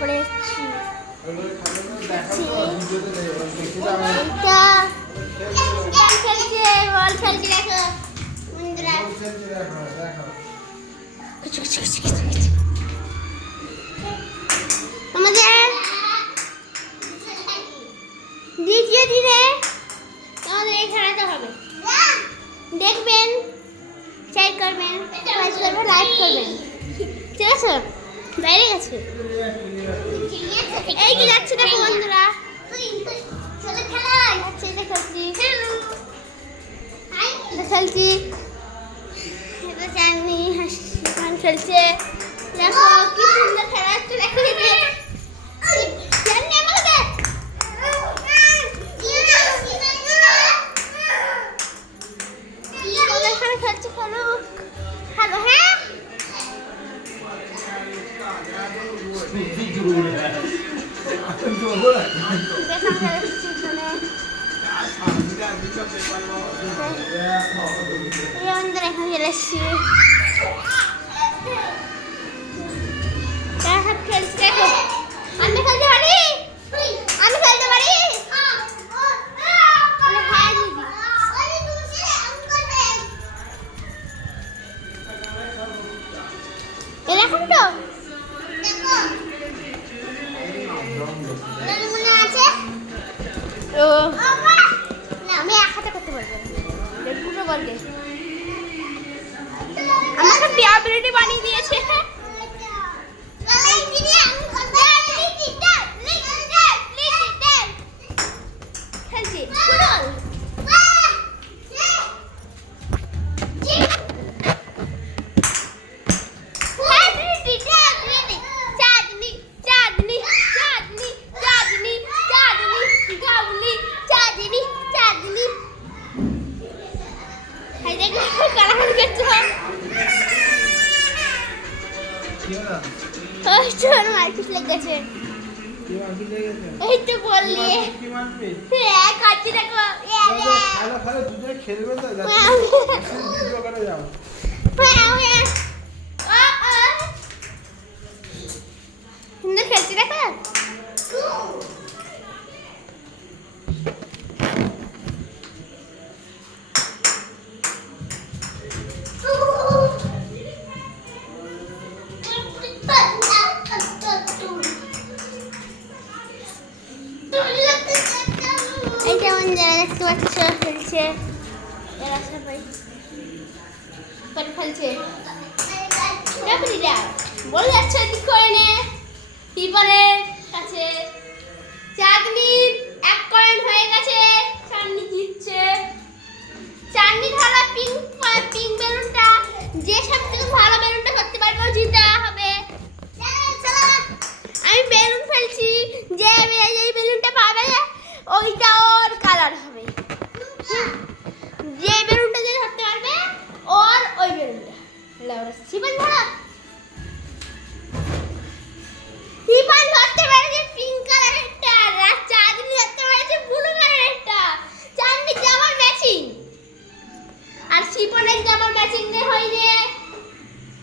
তারপরে এসছি বল খেলছি দেখো আমাদের দ্বিতীয় দিনে আমাদের এই খেলাতে হবে, দেখবেন, শেয়ার করবেন, লাইক করবেন, ঠিক আছে? বাইরে গেছে, এই কি যাচ্ছে দেখো বন্ধুরা, খেলছি খেলছে, দেখো কি সুন্দর খেলা হচ্ছে, দেখো খেলছে, খেলো খেলো, হ্যাঁ এখন চলে এসছি, সব খেলছি দেখো, আমি খেলতে পারি, আমি খেলতে পারি, এরকম তো না, আমি এক হাতে করতে পারবো, দুটো বলকে আমাকে বিয়াবিলিটি বানিয়ে দিয়েছে। খেলছি মার্কেট লেগেছে, এই তো বললি কাটছি দেখো, খেলবে তো সুন্দর খেলছি দেখো, এই যেমন যারা দেখতে পাচ্ছ খেলছে, এরা সবাই খেলছে, বলে যাচ্ছে ঠিক করে নে, টিপারের কাছে চাঁদনির 1 পয়েন্ট হয়ে গেছে, চাঁদনি জিতছে, চাঁদনি ধরা পিঙ্ক বেলুনটা, যে সবথেকে ভালো বেলুনটা করতে পারবে ও জিতে হবে। আমি বেলুন ফেলছি, যে বেলুনটা পাবে ওইটা ওর কালার হবে, যে বেলুনটা যে ধরতে পারবে ওর ওই বেলুনটা শিবান ধরা, শিবান ধরতে পেরেছে পিঙ্ক কালারেরটা, আর চাঁদনি ধরতে পেরেছে ব্লু কালারেরটা, চাঁদনি জামার ম্যাচিং, আর শিবানের জামার ম্যাচিং নে হয়নি,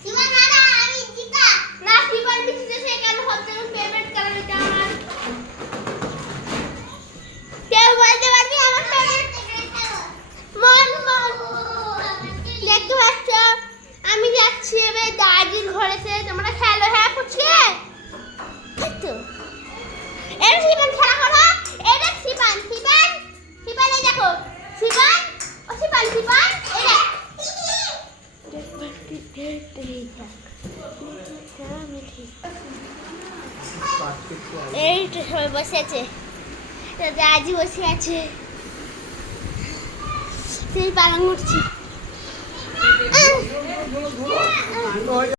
শিবান না আমি জিতা না, শিবান জিতেছে, কেন হচ্ছে ফেভারিট কালার এটা আমার, কেউ বলতে পারবি আমার ফেভারিট মন দেখতে পাচ্ছ, আমি যাচ্ছি এবার দাদির ঘরেতে, তোমরা খেলো, হ্যাঁ পুচকে তো এটা শিবান খেলা করো, এটা শিবান শিবান শিবান, এই দেখো শিবান, ও শিবান শিবান, এই তো সবাই বসে আছে, দাদি বসে আছে, সেই পালং উঠছি।